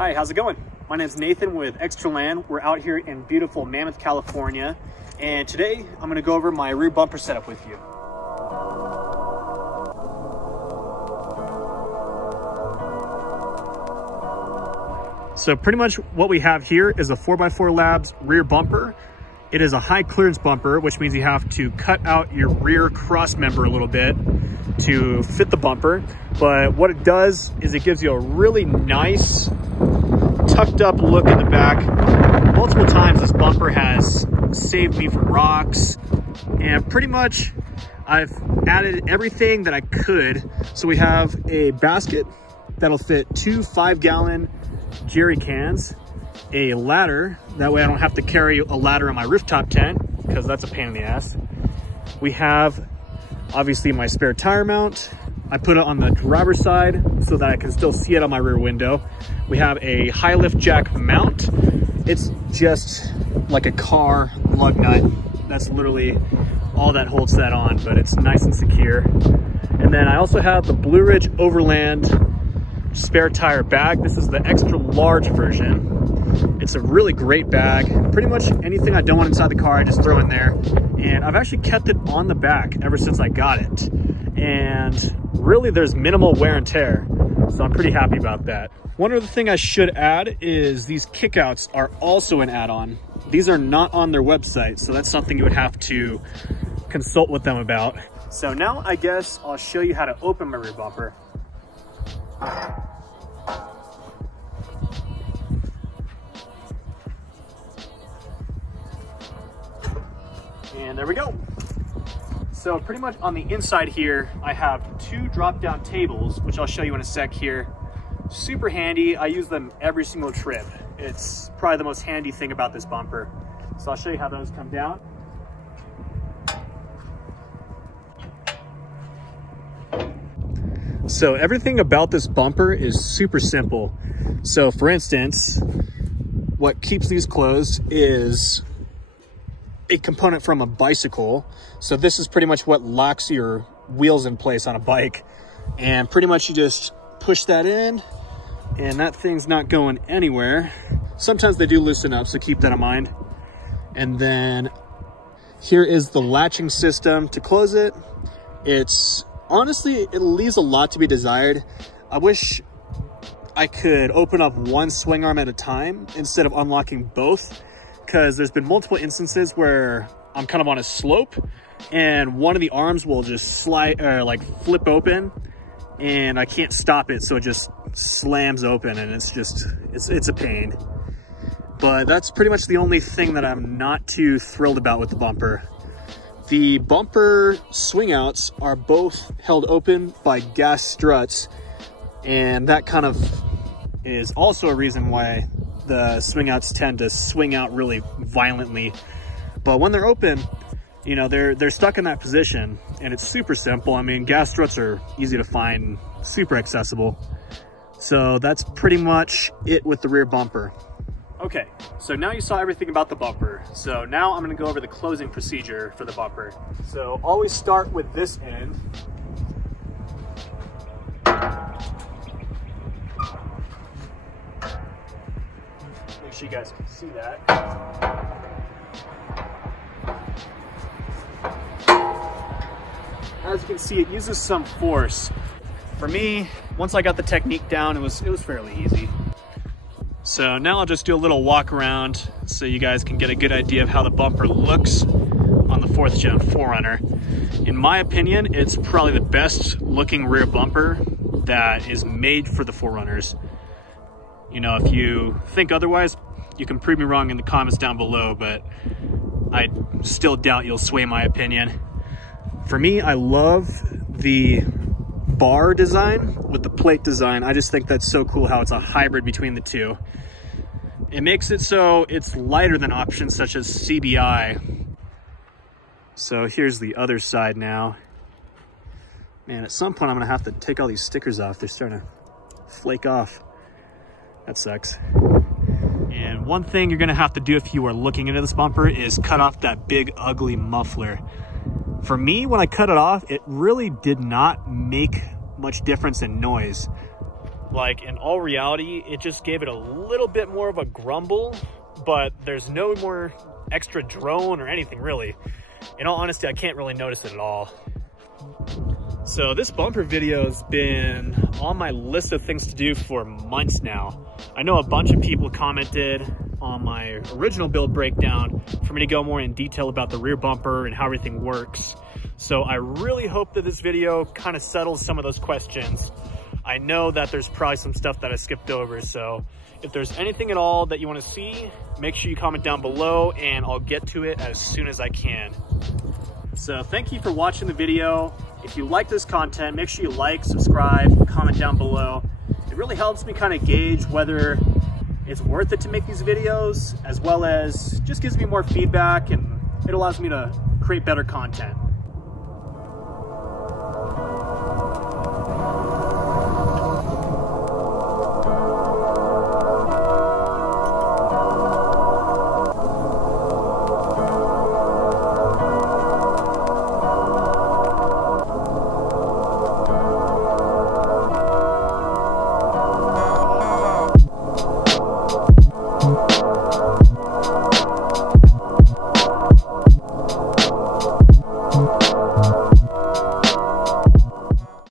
Hi, how's it going? My name is Nathan with Extra Land. We're out here in beautiful Mammoth, California. And today I'm gonna go over my rear bumper setup with you. So pretty much what we have here is a 4x4 Labs rear bumper. It is a high clearance bumper, which means you have to cut out your rear cross member a little bit to fit the bumper. But what it does is it gives you a really nice tucked up look in the back. Multiple times this bumper has saved me from rocks, and pretty much I've added everything that I could. So we have a basket that'll fit 2 5-gallon jerry cans, a ladder, that way I don't have to carry a ladder in my rooftop tent because that's a pain in the ass. We have obviously my spare tire mount. I put it on the driver's side so that I can still see it on my rear window. We have a high lift jack mount. It's just like a car lug nut. That's literally all that holds that on, but it's nice and secure. And then I also have the Blue Ridge Overland spare tire bag. This is the extra large version. It's a really great bag. Pretty much anything I don't want inside the car, I just throw in there. And I've actually kept it on the back ever since I got it. And really there's minimal wear and tear. So I'm pretty happy about that. One other thing I should add is these kickouts are also an add-on. These are not on their website, so that's something you would have to consult with them about. So now I guess I'll show you how to open my rear bumper. And there we go. So pretty much on the inside here, I have 2 drop-down tables, which I'll show you in a sec here. Super handy. I use them every single trip. It's probably the most handy thing about this bumper. So I'll show you how those come down. So everything about this bumper is super simple. So for instance, what keeps these closed is a component from a bicycle. So this is pretty much what locks your wheels in place on a bike. And pretty much you just push that in and that thing's not going anywhere. Sometimes they do loosen up, so keep that in mind. And then here is the latching system to close it. It's honestly, it leaves a lot to be desired. I wish I could open up one swing arm at a time instead of unlocking both, because there's been multiple instances where I'm kind of on a slope and one of the arms will just slide or like flip open and I can't stop it, so it just slams open and it's a pain. But that's pretty much the only thing that I'm not too thrilled about with the bumper. The bumper swing outs are both held open by gas struts, and that kind of is also a reason why the swing outs tend to swing out really violently. But when they're open, you know, they're stuck in that position, and it's super simple. I mean, gas struts are easy to find, super accessible. So that's pretty much it with the rear bumper. Okay, so now you saw everything about the bumper. So now I'm gonna go over the closing procedure for the bumper. So always start with this end. Make sure you guys can see that. As you can see, it uses some force. For me, once I got the technique down, it was fairly easy. So now I'll just do a little walk around so you guys can get a good idea of how the bumper looks on the 4th gen 4Runner. In my opinion, it's probably the best looking rear bumper that is made for the 4Runners. You know, if you think otherwise, you can prove me wrong in the comments down below, but I still doubt you'll sway my opinion. For me, I love the bar design with the plate design. I just think that's so cool how it's a hybrid between the two. It makes it so it's lighter than options such as CBI. So here's the other side now. Man, at some point I'm gonna have to take all these stickers off. They're starting to flake off. That sucks. And one thing you're gonna have to do if you are looking into this bumper is cut off that big ugly muffler. For me, when I cut it off, it really did not make much difference in noise. Like, in all reality, it just gave it a little bit more of a grumble, but there's no more extra drone or anything really. In all honesty, I can't really notice it at all. So this bumper video has been on my list of things to do for months now. I know a bunch of people commented on my original build breakdown for me to go more in detail about the rear bumper and how everything works. So I really hope that this video kind of settles some of those questions. I know that there's probably some stuff that I skipped over, so if there's anything at all that you want to see, make sure you comment down below and I'll get to it as soon as I can. So thank you for watching the video. If you like this content, make sure you like, subscribe, comment down below. It really helps me kind of gauge whether it's worth it to make these videos, as well as just gives me more feedback and it allows me to create better content.